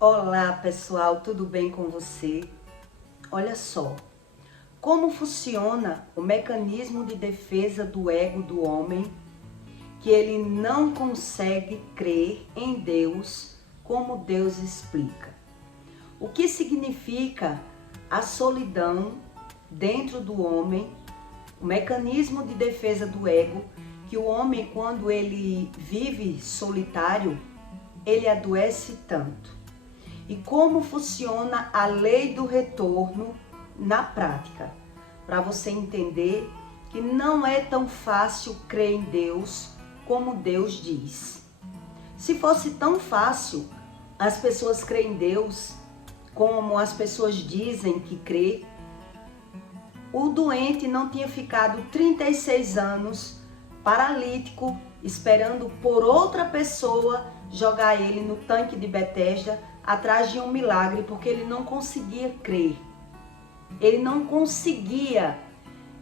Olá pessoal, tudo bem com você? Olha só, como funciona o mecanismo de defesa do ego do homem, que ele não consegue crer em Deus como Deus explica. O que significa a solidão dentro do homem, o mecanismo de defesa do ego, que o homem, quando ele vive solitário, ele adoece tanto. E como funciona a lei do retorno na prática, para você entender que não é tão fácil crer em Deus como Deus diz. Se fosse tão fácil as pessoas crerem em Deus como as pessoas dizem que crê, o doente não tinha ficado 36 anos paralítico, esperando por outra pessoa jogar ele no tanque de Betesda atrás de um milagre, porque ele não conseguia crer. Ele não conseguia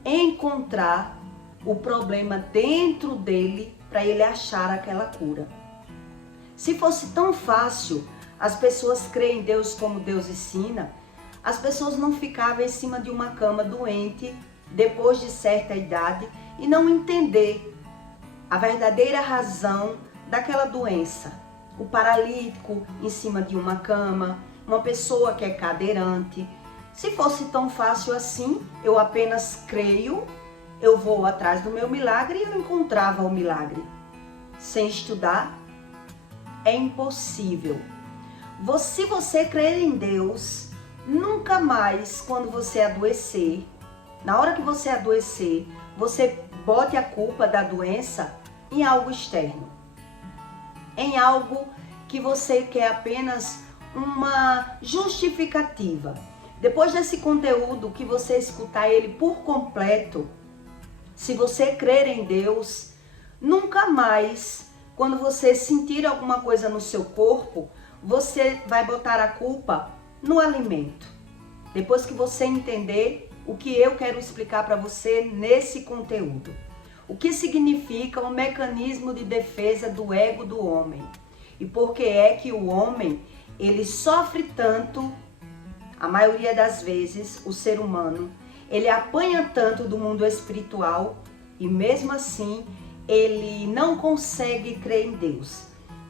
encontrar o problema dentro dele para ele achar aquela cura. Se fosse tão fácil as pessoas crerem em Deus como Deus ensina, as pessoas não ficavam em cima de uma cama doente depois de certa idade e não entender a verdadeira razão daquela doença. O paralítico em cima de uma cama, uma pessoa que é cadeirante. Se fosse tão fácil assim, eu apenas creio, eu vou atrás do meu milagre e eu encontrava o milagre. Sem estudar, é impossível. Se você crer em Deus, nunca mais, quando você adoecer, na hora que você adoecer, você bote a culpa da doença em algo externo. Em algo que você quer apenas uma justificativa. Depois desse conteúdo, que você escutar ele por completo, se você crer em Deus, nunca mais, quando você sentir alguma coisa no seu corpo, você vai botar a culpa no alimento. Depois que você entender o que eu quero explicar para você nesse conteúdo. O que significa o mecanismo de defesa do ego do homem? E por que é que o homem, ele sofre tanto, a maioria das vezes, o ser humano, ele apanha tanto do mundo espiritual e mesmo assim ele não consegue crer em Deus.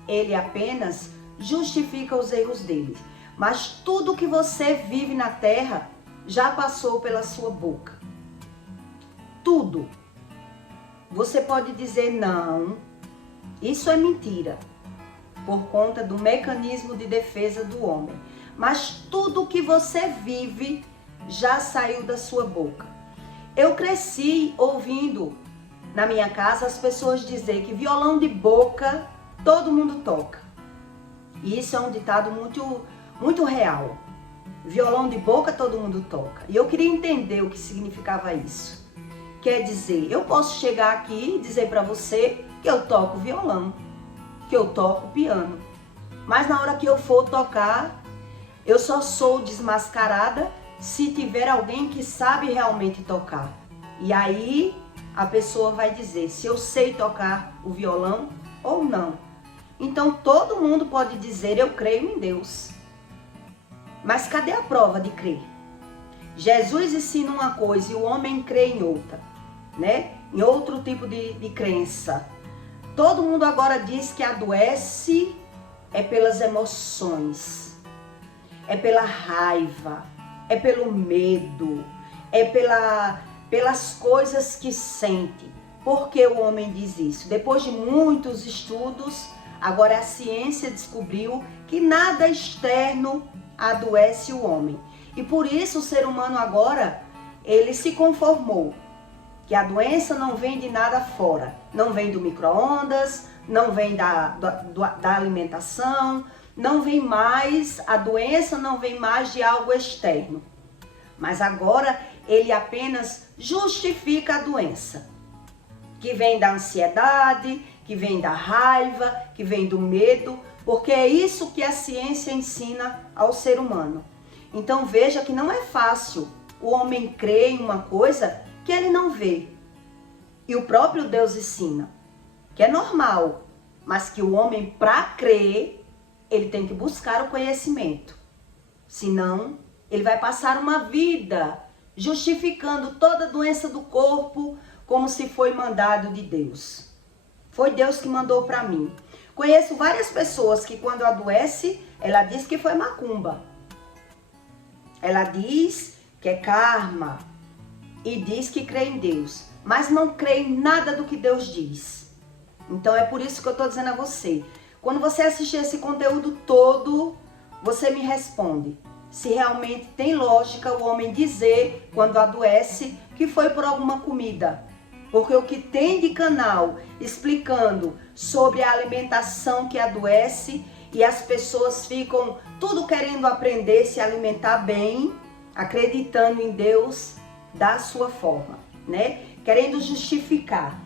Ele apenas justifica os erros dele. Mas tudo que você vive na terra já passou pela sua boca. Tudo. Você pode dizer não, isso é mentira, por conta do mecanismo de defesa do homem. Mas tudo que você vive já saiu da sua boca. Eu cresci ouvindo na minha casa as pessoas dizer que violão de boca todo mundo toca. E isso é um ditado muito real. Violão de boca todo mundo toca. E eu queria entender o que significava isso. Quer dizer, eu posso chegar aqui e dizer para você que eu toco violão, que eu toco piano. Mas na hora que eu for tocar, eu só sou desmascarada se tiver alguém que sabe realmente tocar. E aí a pessoa vai dizer se eu sei tocar o violão ou não. Então todo mundo pode dizer eu creio em Deus. Mas cadê a prova de crer? Jesus ensina uma coisa e o homem crê em outra, né? Em outro tipo de crença. Todo mundo agora diz que adoece é pelas emoções, é pela raiva, é pelo medo, é pelas coisas que sente. Por que o homem diz isso? Depois de muitos estudos, agora a ciência descobriu que nada externo adoece o homem. E por isso o ser humano agora, ele se conformou. Que a doença não vem de nada fora, não vem do micro-ondas, não vem da alimentação, não vem mais, a doença não vem mais de algo externo. Mas agora ele apenas justifica a doença, que vem da ansiedade, que vem da raiva, que vem do medo, porque é isso que a ciência ensina ao ser humano. Então veja que não é fácil o homem crer em uma coisa que ele não vê. E o próprio Deus ensina que é normal, mas que o homem, para crer, ele tem que buscar o conhecimento. Senão, ele vai passar uma vida justificando toda doença do corpo como se foi mandado de Deus. Foi Deus que mandou para mim. Conheço várias pessoas que quando adoece, ela diz que foi macumba. Ela diz que é karma e diz que crê em Deus, mas não crê em nada do que Deus diz. Então é por isso que eu estou dizendo a você, quando você assistir esse conteúdo todo, você me responde se realmente tem lógica o homem dizer, quando adoece, que foi por alguma comida. Porque o que tem de canal explicando sobre a alimentação que adoece e as pessoas ficam tudo querendo aprender a se alimentar bem, acreditando em Deus da sua forma, né? Querendo justificar.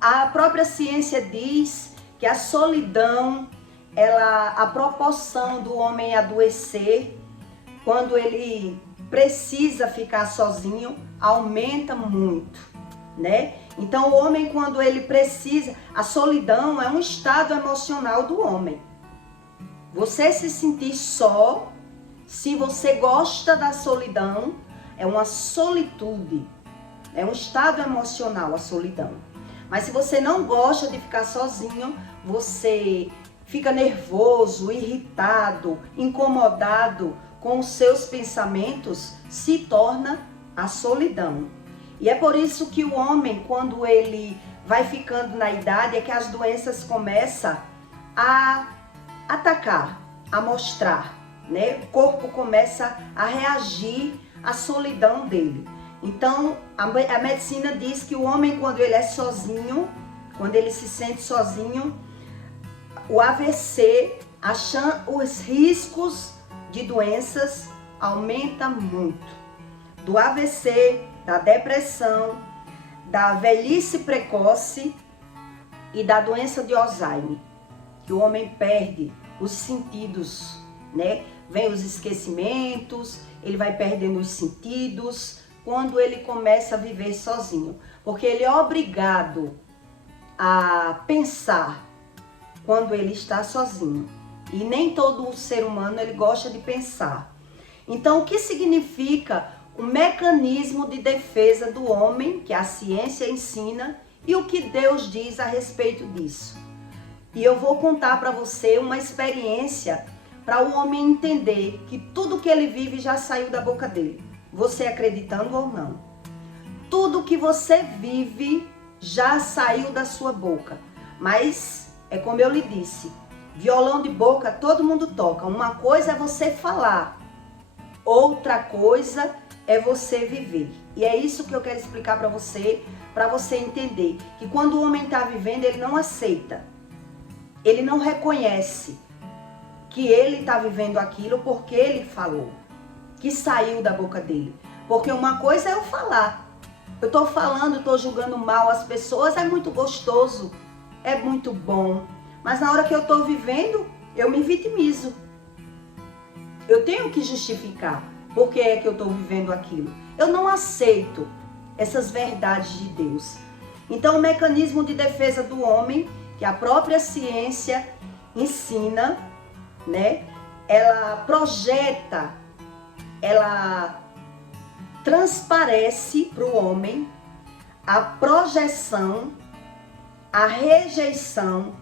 A própria ciência diz que a solidão, a proporção do homem adoecer, quando ele precisa ficar sozinho, aumenta muito, né? Então o homem, quando ele precisa, a solidão é um estado emocional do homem. Você se sentir só, se você gosta da solidão, é uma solitude, é um estado emocional a solidão. Mas se você não gosta de ficar sozinho, você fica nervoso, irritado, incomodado com os seus pensamentos, se torna a solidão. E é por isso que o homem, quando ele vai ficando na idade, é que as doenças começam a atacar, a mostrar, né? O corpo começa a reagir à solidão dele. Então, a medicina diz que o homem, quando ele é sozinho, quando ele se sente sozinho, o AVC, os riscos de doenças aumenta muito. Do AVC, da depressão, da velhice precoce e da doença de Alzheimer, que o homem perde os sentidos, né? Vem os esquecimentos, ele vai perdendo os sentidos quando ele começa a viver sozinho, porque ele é obrigado a pensar quando ele está sozinho. E nem todo ser humano ele gosta de pensar. Então, o que significa o mecanismo de defesa do homem, que a ciência ensina, e o que Deus diz a respeito disso? E eu vou contar para você uma experiência para o homem entender que tudo que ele vive já saiu da boca dele. Você acreditando ou não. Tudo que você vive já saiu da sua boca. Mas é como eu lhe disse, violão de boca todo mundo toca. Uma coisa é você falar, outra coisa é você viver. E é isso que eu quero explicar para você entender que quando o homem está vivendo, ele não aceita, ele não reconhece que ele está vivendo aquilo porque ele falou, que saiu da boca dele. Porque uma coisa é eu falar, eu estou falando, estou julgando mal as pessoas, é muito gostoso, é muito bom, mas na hora que eu estou vivendo, eu me vitimizo. Eu tenho que justificar por que é que eu estou vivendo aquilo. Eu não aceito essas verdades de Deus. Então, o mecanismo de defesa do homem, que a própria ciência ensina, né? Ela projeta, ela transparece para o homem a projeção, a rejeição,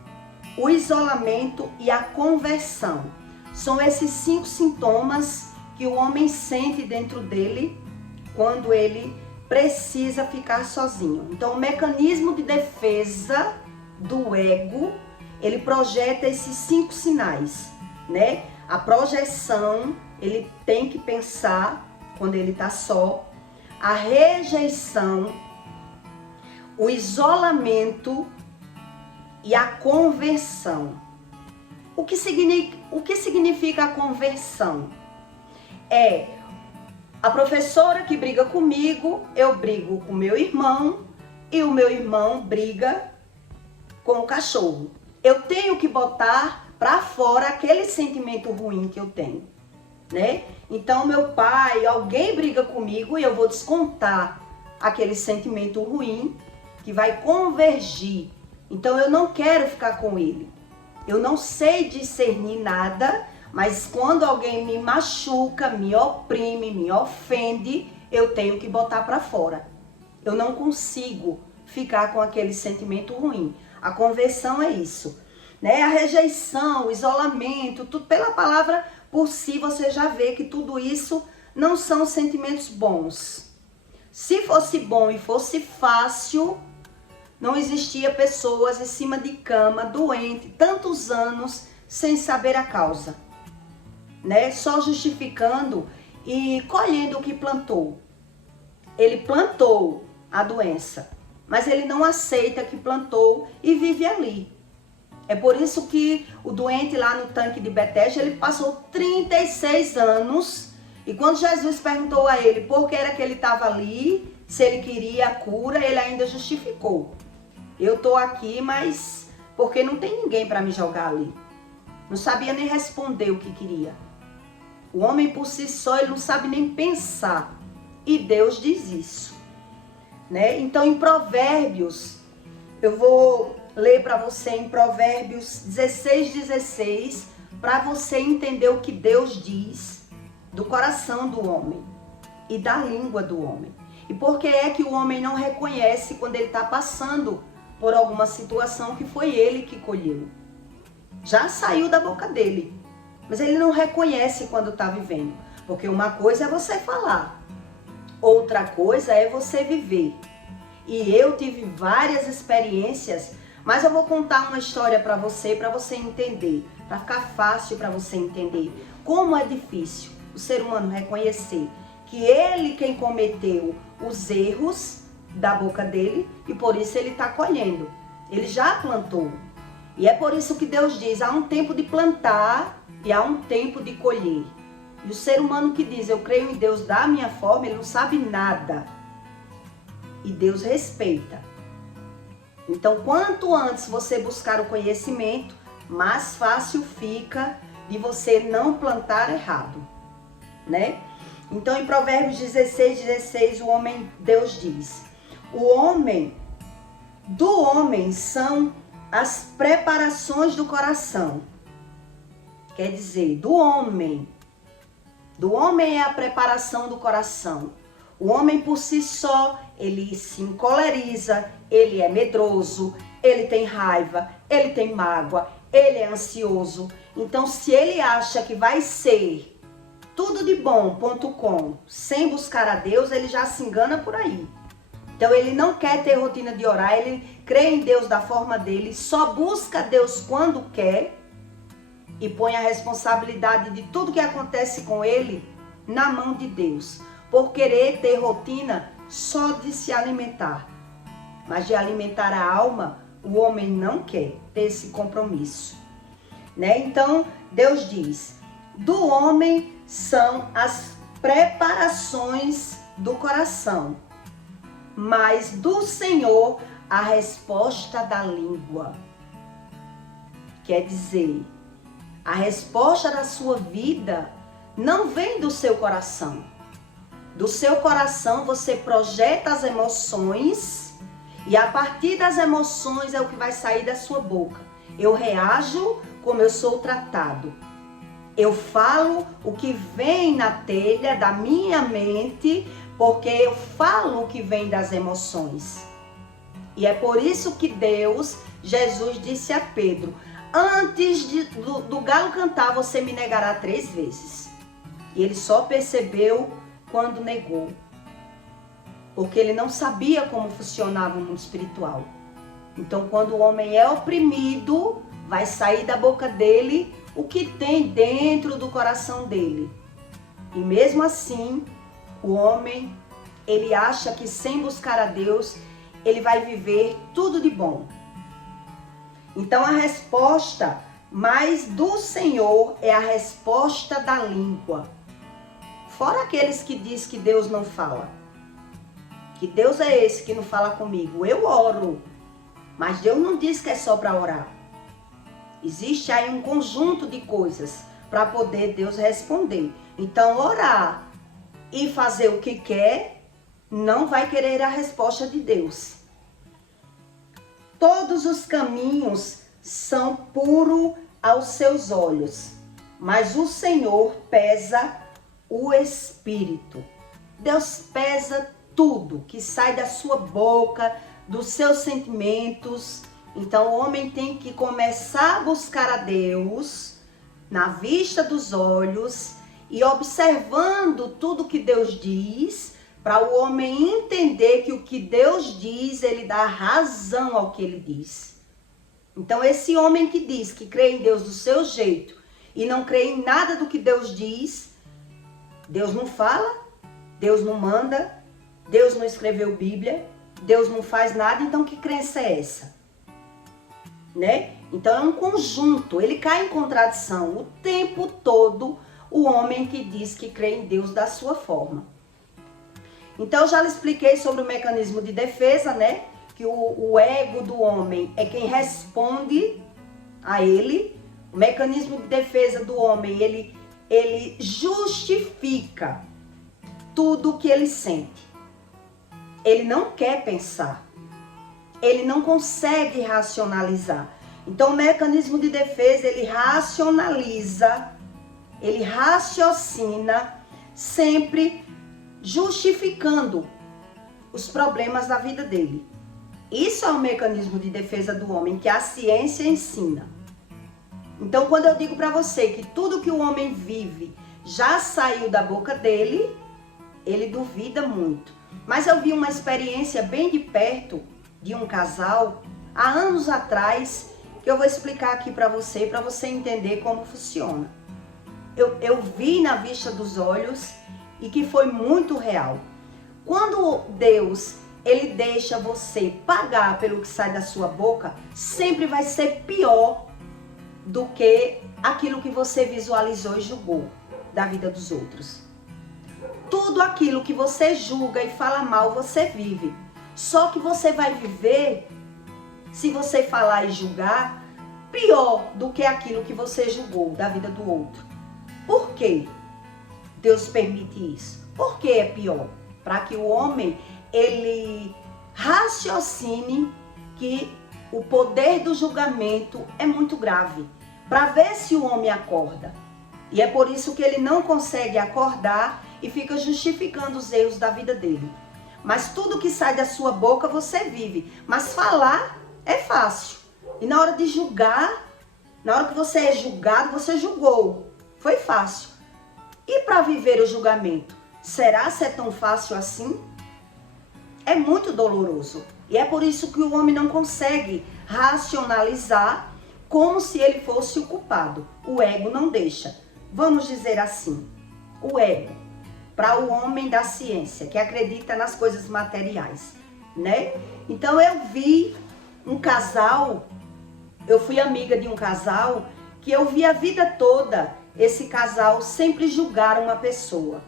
o isolamento e a conversão. São esses 5 sintomas que o homem sente dentro dele quando ele precisa ficar sozinho. Então, o mecanismo de defesa do ego, ele projeta esses 5 sinais, né? A projeção, ele tem que pensar quando ele está só. A rejeição, o isolamento e a conversão. O que significa a conversão? É a professora que briga comigo, eu brigo com meu irmão e o meu irmão briga com o cachorro. Eu tenho que botar para fora aquele sentimento ruim que eu tenho, né? Então, meu pai, alguém briga comigo e eu vou descontar aquele sentimento ruim que vai convergir. Então, eu não quero ficar com ele. Eu não sei discernir nada, mas quando alguém me machuca, me oprime, me ofende, eu tenho que botar para fora. Eu não consigo ficar com aquele sentimento ruim. A conversão é isso, né? A rejeição, o isolamento, tudo pela palavra por si, você já vê que tudo isso não são sentimentos bons. Se fosse bom e fosse fácil, não existia pessoas em cima de cama, doente, tantos anos, sem saber a causa, né? Só justificando e colhendo o que plantou. Ele plantou a doença, mas ele não aceita que plantou e vive ali. É por isso que o doente lá no tanque de Betesda, ele passou 36 anos, e quando Jesus perguntou a ele por que era que ele estava ali, se ele queria a cura, ele ainda justificou. Eu estou aqui, mas porque não tem ninguém para me jogar ali. Não sabia nem responder o que queria. O homem por si só, ele não sabe nem pensar. E Deus diz isso, né? Então em Provérbios, eu vou ler para você em Provérbios 16:16, para você entender o que Deus diz do coração do homem e da língua do homem. E por que é que o homem não reconhece quando ele está passando por alguma situação que foi ele que colheu? Já saiu da boca dele, mas ele não reconhece quando está vivendo. Porque uma coisa é você falar, outra coisa é você viver. E eu tive várias experiências, mas eu vou contar uma história para você entender, para ficar fácil para você entender como é difícil o ser humano reconhecer que ele quem cometeu os erros da boca dele e por isso ele está colhendo. Ele já plantou. E é por isso que Deus diz, há um tempo de plantar e há um tempo de colher. E o ser humano que diz, eu creio em Deus da minha forma, ele não sabe nada. E Deus respeita. Então, quanto antes você buscar o conhecimento, mais fácil fica de você não plantar errado, né? Então, em Provérbios 16:16, Deus diz, do homem são as preparações do coração. Quer dizer, do homem é a preparação do coração. O homem por si só, ele se encoleriza, ele é medroso, ele tem raiva, ele tem mágoa, ele é ansioso. Então, se ele acha que vai ser tudo de bom.com, sem buscar a Deus, ele já se engana por aí. Então, ele não quer ter rotina de orar, ele crê em Deus da forma dele, só busca Deus quando quer e põe a responsabilidade de tudo que acontece com ele na mão de Deus, por querer ter rotina só de se alimentar. Mas de alimentar a alma, o homem não quer ter esse compromisso, né? Então, Deus diz, do homem são as preparações do coração, mas do Senhor a resposta da língua. Quer dizer, a resposta da sua vida não vem do seu coração. Do seu coração você projeta as emoções e a partir das emoções é o que vai sair da sua boca. Eu reajo como eu sou tratado. Eu falo o que vem na telha da minha mente, porque eu falo o que vem das emoções. E é por isso que Jesus disse a Pedro, antes do galo cantar, você me negará 3 vezes. E ele só percebeu quando negou. Porque ele não sabia como funcionava o mundo espiritual. Então, quando o homem é oprimido, vai sair da boca dele o que tem dentro do coração dele. E mesmo assim, o homem, ele acha que sem buscar a Deus, ele vai viver tudo de bom. Então a resposta mais do Senhor é a resposta da língua. Fora aqueles que diz que Deus não fala. Que Deus é esse que não fala comigo. Eu oro, mas Deus não diz que é só para orar. Existe aí um conjunto de coisas para poder Deus responder. Então orar e fazer o que quer, não vai querer a resposta de Deus. Todos os caminhos são puros aos seus olhos, mas o Senhor pesa o espírito. Deus pesa tudo que sai da sua boca, dos seus sentimentos. Então o homem tem que começar a buscar a Deus na vista dos olhos e observando tudo que Deus diz, para o homem entender que o que Deus diz, ele dá razão ao que ele diz. Então esse homem que diz que crê em Deus do seu jeito e não crê em nada do que Deus diz, Deus não fala, Deus não manda, Deus não escreveu Bíblia, Deus não faz nada, então que crença é essa? Né? Então é um conjunto, ele cai em contradição o tempo todo, o homem que diz que crê em Deus da sua forma. Então eu já lhe expliquei sobre o mecanismo de defesa, né? Que o ego do homem é quem responde a ele. O mecanismo de defesa do homem, ele justifica tudo o que ele sente. Ele não quer pensar. Ele não consegue racionalizar. Então o mecanismo de defesa, ele racionaliza, ele raciocina, sempre justificando os problemas da vida dele. Isso é o mecanismo de defesa do homem que a ciência ensina. Então quando eu digo para você que tudo que o homem vive já saiu da boca dele, ele duvida muito. Mas eu vi uma experiência bem de perto de um casal há anos atrás, que eu vou explicar aqui para você entender como funciona. Eu vi na vista dos olhos e que foi muito real. Quando Deus, ele deixa você pagar pelo que sai da sua boca, sempre vai ser pior do que aquilo que você visualizou e julgou da vida dos outros. Tudo aquilo que você julga e fala mal, você vive. Só que você vai viver, se você falar e julgar, pior do que aquilo que você julgou da vida do outro. Por quê? Deus permite isso. Por que é pior? Para que o homem, ele raciocine que o poder do julgamento é muito grave. Para ver se o homem acorda. E é por isso que ele não consegue acordar e fica justificando os erros da vida dele. Mas tudo que sai da sua boca você vive. Mas falar é fácil. E na hora de julgar, na hora que você é julgado, você julgou. Foi fácil. E para viver o julgamento? Será que é tão fácil assim? É muito doloroso. E é por isso que o homem não consegue racionalizar como se ele fosse o culpado. O ego não deixa. Vamos dizer assim, o ego, para o homem da ciência, que acredita nas coisas materiais, né? Então eu vi um casal, eu fui amiga de um casal, que eu vi a vida toda esse casal sempre julgar uma pessoa.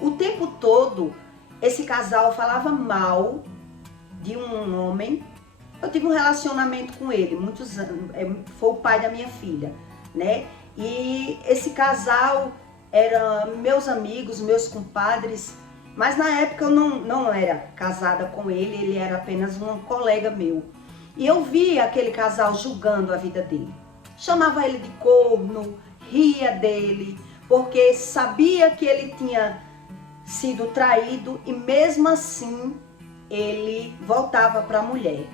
O tempo todo, esse casal falava mal de um homem. Eu tive um relacionamento com ele, muitos anos, foi o pai da minha filha, né? E esse casal era meus amigos, meus compadres, mas na época eu não era casada com ele era apenas um colega meu. E eu via aquele casal julgando a vida dele. Chamava ele de corno, ria dele, porque sabia que ele tinha sido traído e mesmo assim ele voltava para a mulher.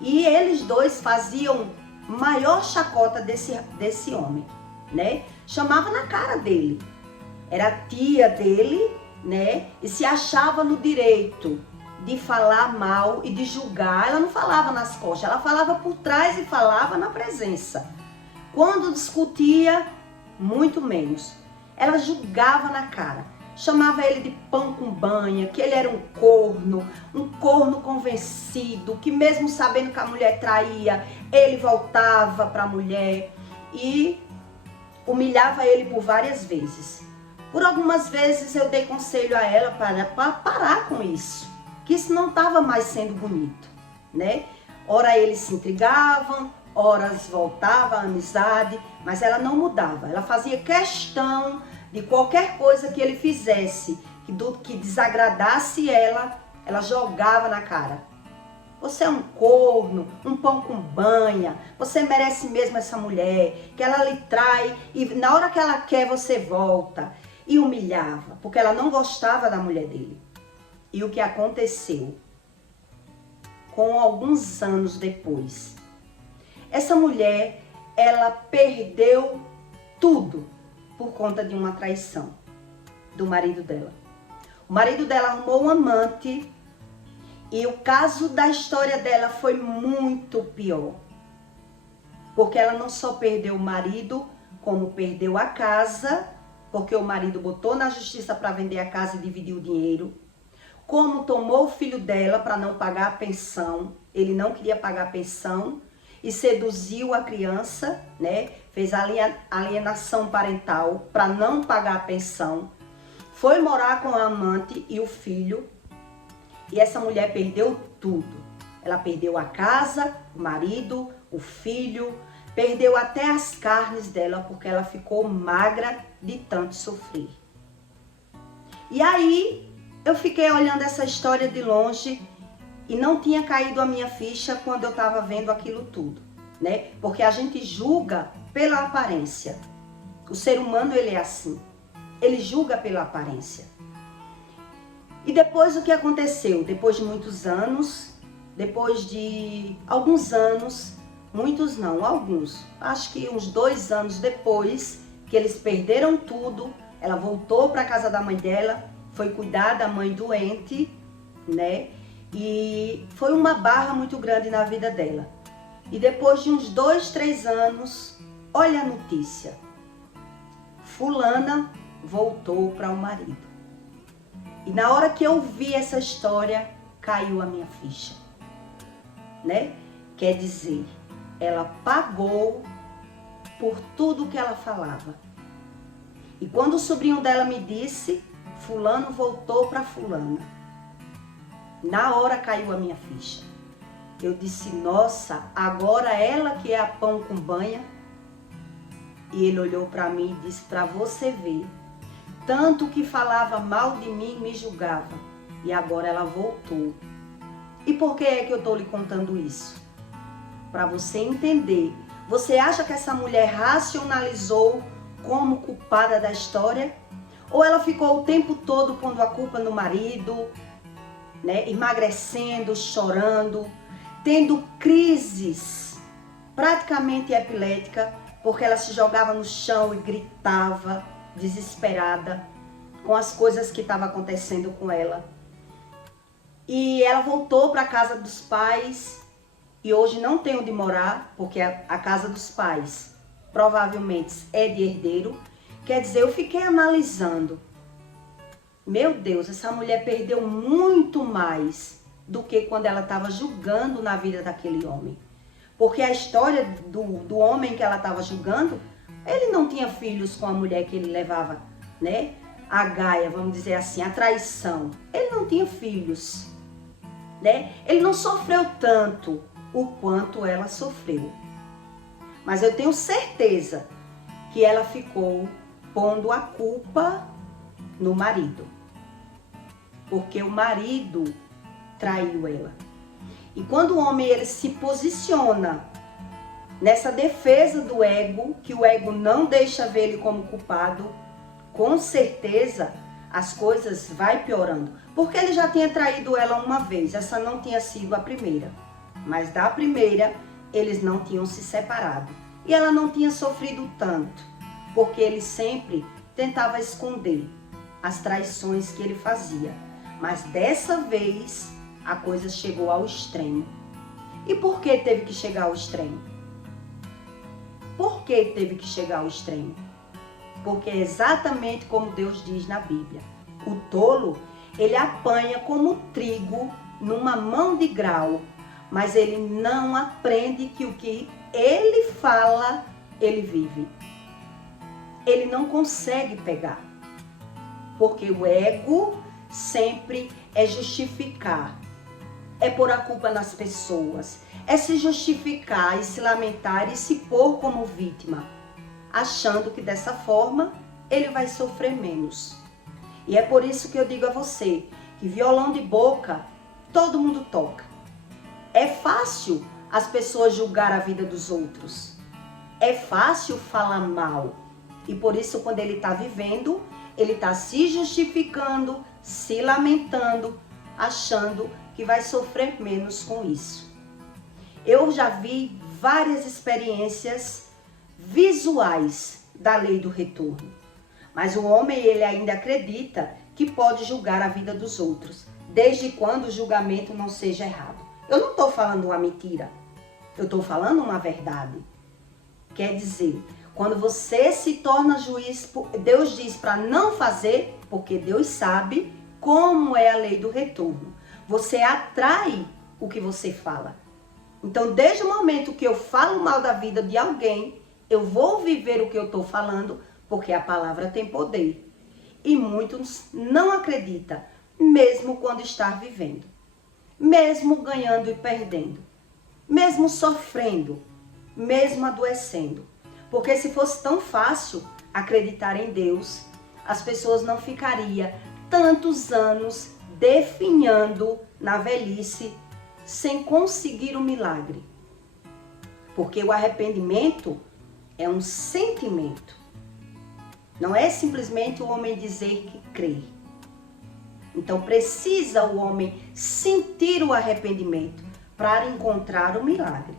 E eles dois faziam maior chacota desse homem, né? Chamava na cara dele. Era tia dele, né? E se achava no direito de falar mal e de julgar. Ela não falava nas costas, ela falava por trás e falava na presença. Quando discutia, muito menos. Ela julgava na cara. Chamava ele de pão com banha, que ele era um corno convencido, que mesmo sabendo que a mulher traía, ele voltava para a mulher e humilhava ele por várias vezes. Por algumas vezes eu dei conselho a ela para parar com isso, que isso não estava mais sendo bonito, né? Ora eles se intrigavam, horas voltava a amizade, mas ela não mudava. Ela fazia questão de qualquer coisa que ele fizesse, que desagradasse ela jogava na cara. Você é um corno, um pão com banha, você merece mesmo essa mulher, que ela lhe trai e na hora que ela quer você volta. E humilhava, porque ela não gostava da mulher dele. E o que aconteceu? Com alguns anos depois, essa mulher, ela perdeu tudo por conta de uma traição do marido dela. O marido dela arrumou um amante e o caso da história dela foi muito pior. Porque ela não só perdeu o marido, como perdeu a casa, porque o marido botou na justiça para vender a casa e dividir o dinheiro, como tomou o filho dela para não pagar a pensão, ele não queria pagar a pensão, e seduziu a criança, né? Fez alienação parental para não pagar a pensão, foi morar com a amante e o filho, e essa mulher perdeu tudo. Ela perdeu a casa, o marido, o filho, perdeu até as carnes dela, porque ela ficou magra de tanto sofrer. E aí, eu fiquei olhando essa história de longe e não tinha caído a minha ficha quando eu estava vendo aquilo tudo, né? Porque a gente julga pela aparência. O ser humano, ele é assim. Ele julga pela aparência. E depois o que aconteceu? Depois de muitos anos, depois de alguns anos, muitos não, alguns, acho que uns 2 anos depois que eles perderam tudo, ela voltou para a casa da mãe dela, foi cuidar da mãe doente, né? E foi uma barra muito grande na vida dela. E depois de uns 2, 3 anos, olha a notícia. Fulana voltou para o marido. E na hora que eu vi essa história, caiu a minha ficha, né? Quer dizer, ela pagou por tudo que ela falava. E quando o sobrinho dela me disse, fulano voltou para fulana, na hora caiu a minha ficha. Eu disse, nossa, agora ela que é a pão com banha. E ele olhou para mim e disse, para você ver, tanto que falava mal de mim, me julgava. E agora ela voltou. E por que é que eu estou lhe contando isso? Para você entender. Você acha que essa mulher racionalizou como culpada da história? Ou ela ficou o tempo todo pondo a culpa no marido, né? Emagrecendo, chorando, tendo crises praticamente epilética, porque ela se jogava no chão e gritava, desesperada, com as coisas que estavam acontecendo com ela. E ela voltou para a casa dos pais e hoje não tem onde morar, porque a casa dos pais provavelmente é de herdeiro. Quer dizer, eu fiquei analisando. Meu Deus, essa mulher perdeu muito mais do que quando ela estava julgando na vida daquele homem. Porque a história do homem que ela estava julgando, ele não tinha filhos com a mulher que ele levava, né? A gaia, vamos dizer assim, a traição. Ele não tinha filhos, né? Ele não sofreu tanto o quanto ela sofreu. Mas eu tenho certeza que ela ficou pondo a culpa no marido. Porque o marido traiu ela. E quando o homem ele se posiciona nessa defesa do ego, que o ego não deixa ver ele como culpado, com certeza as coisas vai piorando. Porque ele já tinha traído ela uma vez, essa não tinha sido a primeira. Mas da primeira, eles não tinham se separado. E ela não tinha sofrido tanto, porque ele sempre tentava esconder as traições que ele fazia. Mas dessa vez, a coisa chegou ao extremo. E por que teve que chegar ao extremo? Por que teve que chegar ao extremo? Porque é exatamente como Deus diz na Bíblia. O tolo, ele apanha como trigo numa mão de grau, mas ele não aprende que o que ele fala, ele vive. Ele não consegue pegar. Porque o ego sempre é justificar. É pôr a culpa nas pessoas. É se justificar e se lamentar e se pôr como vítima, achando que dessa forma ele vai sofrer menos. E é por isso que eu digo a você que violão de boca todo mundo toca. É fácil as pessoas julgar a vida dos outros. É fácil falar mal. E por isso, quando ele está vivendo, ele está se justificando, se lamentando, achando que vai sofrer menos com isso. Eu já vi várias experiências visuais da lei do retorno. Mas o homem, ele ainda acredita que pode julgar a vida dos outros, desde quando o julgamento não seja errado. Eu não estou falando uma mentira, eu estou falando uma verdade. Quer dizer, quando você se torna juiz, Deus diz para não fazer, porque Deus sabe como é a lei do retorno. Você atrai o que você fala. Então, desde o momento que eu falo mal da vida de alguém, eu vou viver o que eu estou falando, porque a palavra tem poder. E muitos não acreditam, mesmo quando está vivendo. Mesmo ganhando e perdendo. Mesmo sofrendo. Mesmo adoecendo. Porque se fosse tão fácil acreditar em Deus, as pessoas não ficariam tantos anos definhando na velhice sem conseguir o milagre. Porque o arrependimento é um sentimento. Não é simplesmente o homem dizer que crê. Então precisa o homem sentir o arrependimento para encontrar o milagre.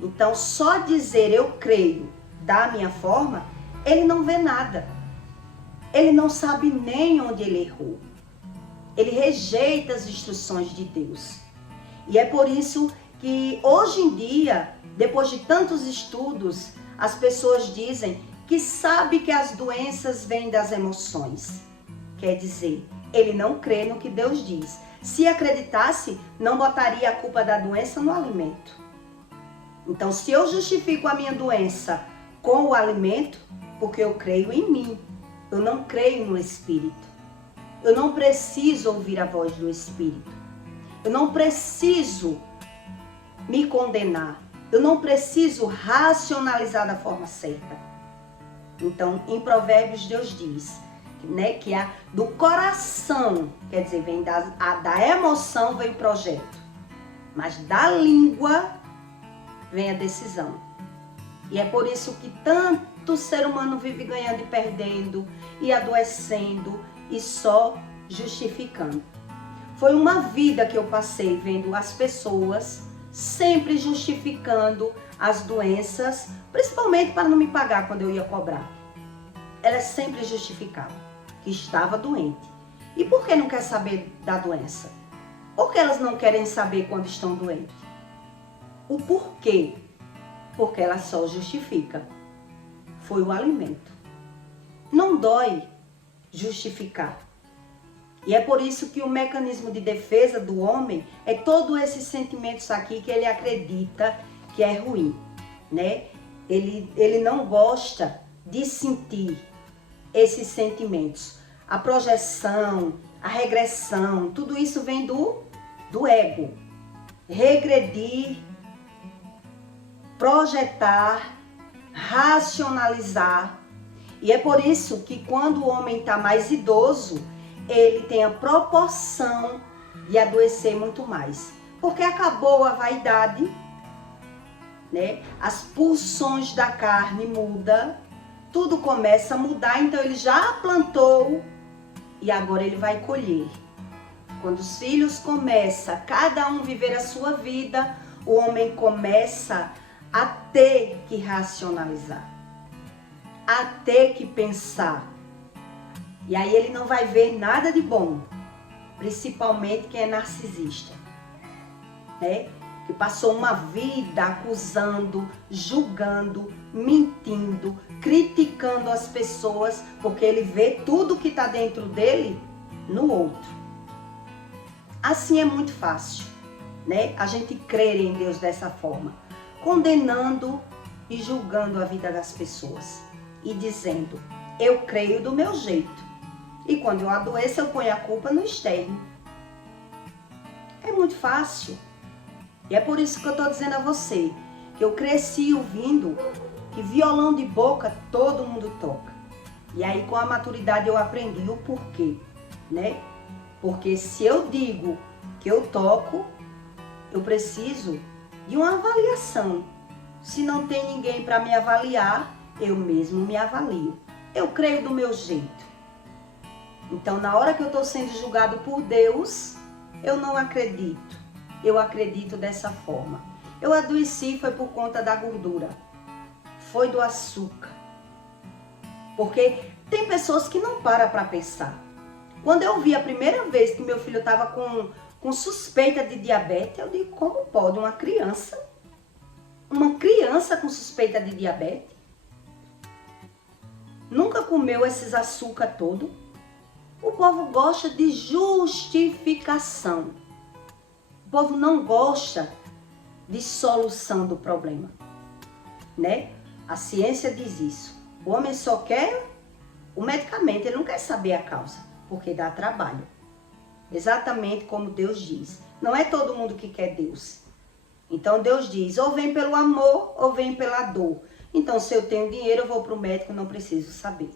Então só dizer eu creio da minha forma, ele não vê nada. Ele não sabe nem onde ele errou. Ele rejeita as instruções de Deus. E é por isso que hoje em dia, depois de tantos estudos, as pessoas dizem que sabe que as doenças vêm das emoções. Quer dizer, ele não crê no que Deus diz. Se acreditasse, não botaria a culpa da doença no alimento. Então, se eu justifico a minha doença com o alimento, porque eu creio em mim, eu não creio no Espírito. Eu não preciso ouvir a voz do Espírito. Eu não preciso me condenar. Eu não preciso racionalizar da forma certa. Então, em Provérbios, Deus diz, né, que do coração, quer dizer, vem da emoção vem o projeto, mas da língua vem a decisão. E é por isso que tanto ser humano vive ganhando e perdendo, e adoecendo, e só justificando. Foi uma vida que eu passei vendo as pessoas sempre justificando as doenças, principalmente para não me pagar quando eu ia cobrar. Elas sempre justificavam que estava doente. E por que não quer saber da doença? Por que elas não querem saber quando estão doentes? O porquê? Porque ela só justifica. Foi o alimento. Não dói justificar. E é por isso que o mecanismo de defesa do homem é todos esses sentimentos aqui que ele acredita que é ruim, né? Ele não gosta de sentir esses sentimentos. A projeção, a regressão, tudo isso vem do ego. Regredir, projetar, racionalizar. E é por isso que quando o homem está mais idoso, ele tem a proporção de adoecer muito mais. Porque acabou a vaidade, né? As pulsões da carne mudam, tudo começa a mudar, então ele já plantou e agora ele vai colher. Quando os filhos começam, cada um viver a sua vida, o homem começa a ter que racionalizar, a ter que pensar. E aí ele não vai ver nada de bom, principalmente quem é narcisista, né? Que passou uma vida acusando, julgando, mentindo, criticando as pessoas, porque ele vê tudo que está dentro dele no outro. Assim é muito fácil, né? A gente crer em Deus dessa forma, condenando e julgando a vida das pessoas e dizendo, eu creio do meu jeito. E quando eu adoeço, eu ponho a culpa no externo. É muito fácil. E é por isso que eu estou dizendo a você, que eu cresci ouvindo que violão de boca todo mundo toca. E aí com a maturidade eu aprendi o porquê, né? Porque se eu digo que eu toco, eu preciso de uma avaliação. Se não tem ninguém para me avaliar, eu mesmo me avalio. Eu creio do meu jeito. Então, na hora que eu estou sendo julgado por Deus, eu não acredito. Eu acredito dessa forma. Eu adoeci foi por conta da gordura. Foi do açúcar. Porque tem pessoas que não param para pensar. Quando eu vi a primeira vez que meu filho estava com suspeita de diabetes, eu digo, como pode uma criança com suspeita de diabetes, nunca comeu esses açúcar todo? O povo gosta de justificação. O povo não gosta de solução do problema, né? A ciência diz isso. O homem só quer o medicamento, ele não quer saber a causa, porque dá trabalho. Exatamente como Deus diz. Não é todo mundo que quer Deus. Então Deus diz, ou vem pelo amor, ou vem pela dor. Então se eu tenho dinheiro, eu vou para o médico, não preciso saber.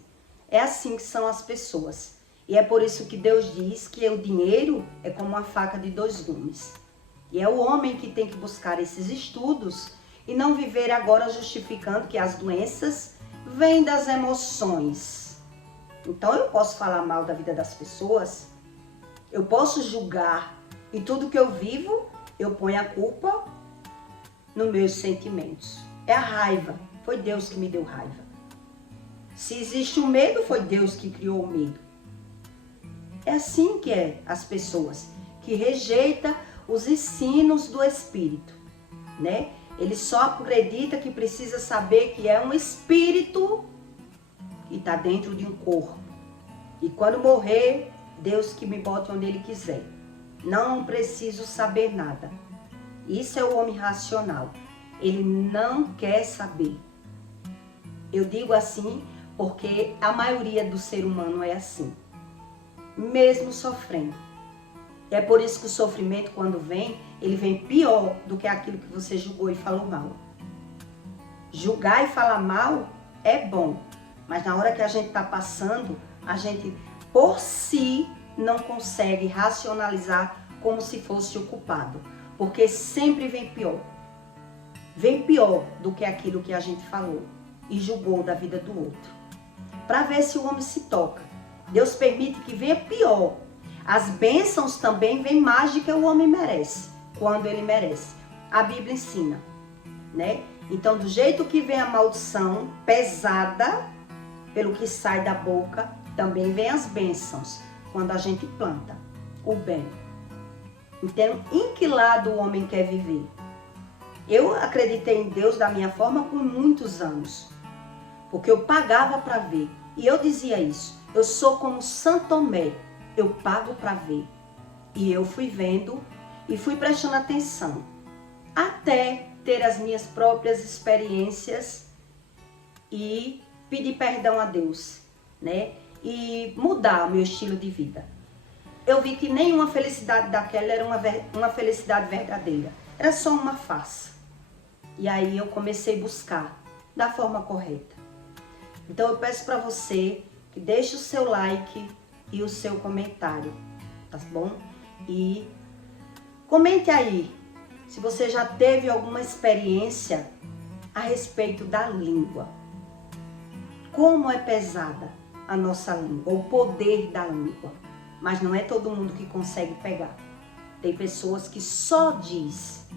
É assim que são as pessoas. E é por isso que Deus diz que o dinheiro é como uma faca de dois gumes. E é o homem que tem que buscar esses estudos e não viver agora justificando que as doenças vêm das emoções. Então eu posso falar mal da vida das pessoas, eu posso julgar, e tudo que eu vivo, eu ponho a culpa nos meus sentimentos. É a raiva, foi Deus que me deu raiva. Se existe o medo, foi Deus que criou o medo. É assim que é as pessoas que rejeitam os ensinos do Espírito, né? Ele só acredita que precisa saber que é um espírito que está dentro de um corpo. E quando morrer, Deus que me bote onde Ele quiser. Não preciso saber nada. Isso é o homem racional. Ele não quer saber. Eu digo assim porque a maioria do ser humano é assim. Mesmo sofrendo. É por isso que o sofrimento, quando vem, ele vem pior do que aquilo que você julgou e falou mal. Julgar e falar mal é bom, mas na hora que a gente está passando, a gente, por si, não consegue racionalizar como se fosse o culpado. Porque sempre vem pior. Vem pior do que aquilo que a gente falou e julgou da vida do outro. Para ver se o homem se toca. Deus permite que venha pior. As bênçãos também vêm mais do que o homem merece, quando ele merece. A Bíblia ensina, né? Então, do jeito que vem a maldição pesada, pelo que sai da boca, também vem as bênçãos, quando a gente planta o bem. Então, em que lado o homem quer viver? Eu acreditei em Deus da minha forma por muitos anos, porque eu pagava para ver. E eu dizia isso, eu sou como Santo Tomé. Eu pago para ver. E eu fui vendo e fui prestando atenção. Até ter as minhas próprias experiências e pedir perdão a Deus, né? E mudar o meu estilo de vida. Eu vi que nenhuma felicidade daquela era uma felicidade verdadeira. Era só uma farsa. E aí eu comecei a buscar da forma correta. Então eu peço para você que deixe o seu like e o seu comentário, tá bom? E comente aí se você já teve alguma experiência a respeito da língua. Como é pesada a nossa língua, o poder da língua. Mas não é todo mundo que consegue pegar. Tem pessoas que só diz.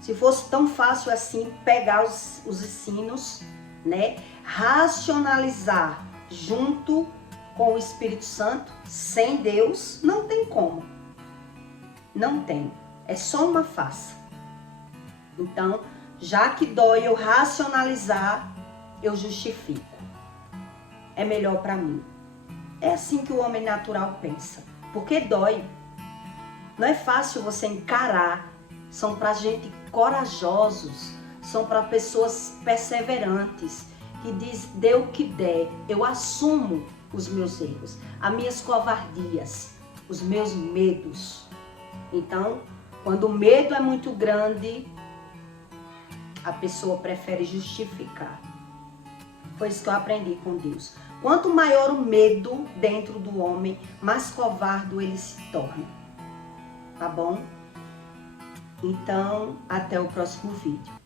Se fosse tão fácil assim pegar os ensinos, né? Racionalizar junto com o Espírito Santo, sem Deus, não tem como. Não tem. É só uma farsa. Então, já que dói eu racionalizar, eu justifico. É melhor para mim. É assim que o homem natural pensa. Porque dói. Não é fácil você encarar. São para gente corajosos. São para pessoas perseverantes. Que diz, dê o que der. Eu assumo os meus erros, as minhas covardias, os meus medos. Então, quando o medo é muito grande, a pessoa prefere justificar. Foi isso que eu aprendi com Deus. Quanto maior o medo dentro do homem, mais covarde ele se torna. Tá bom? Então, até o próximo vídeo.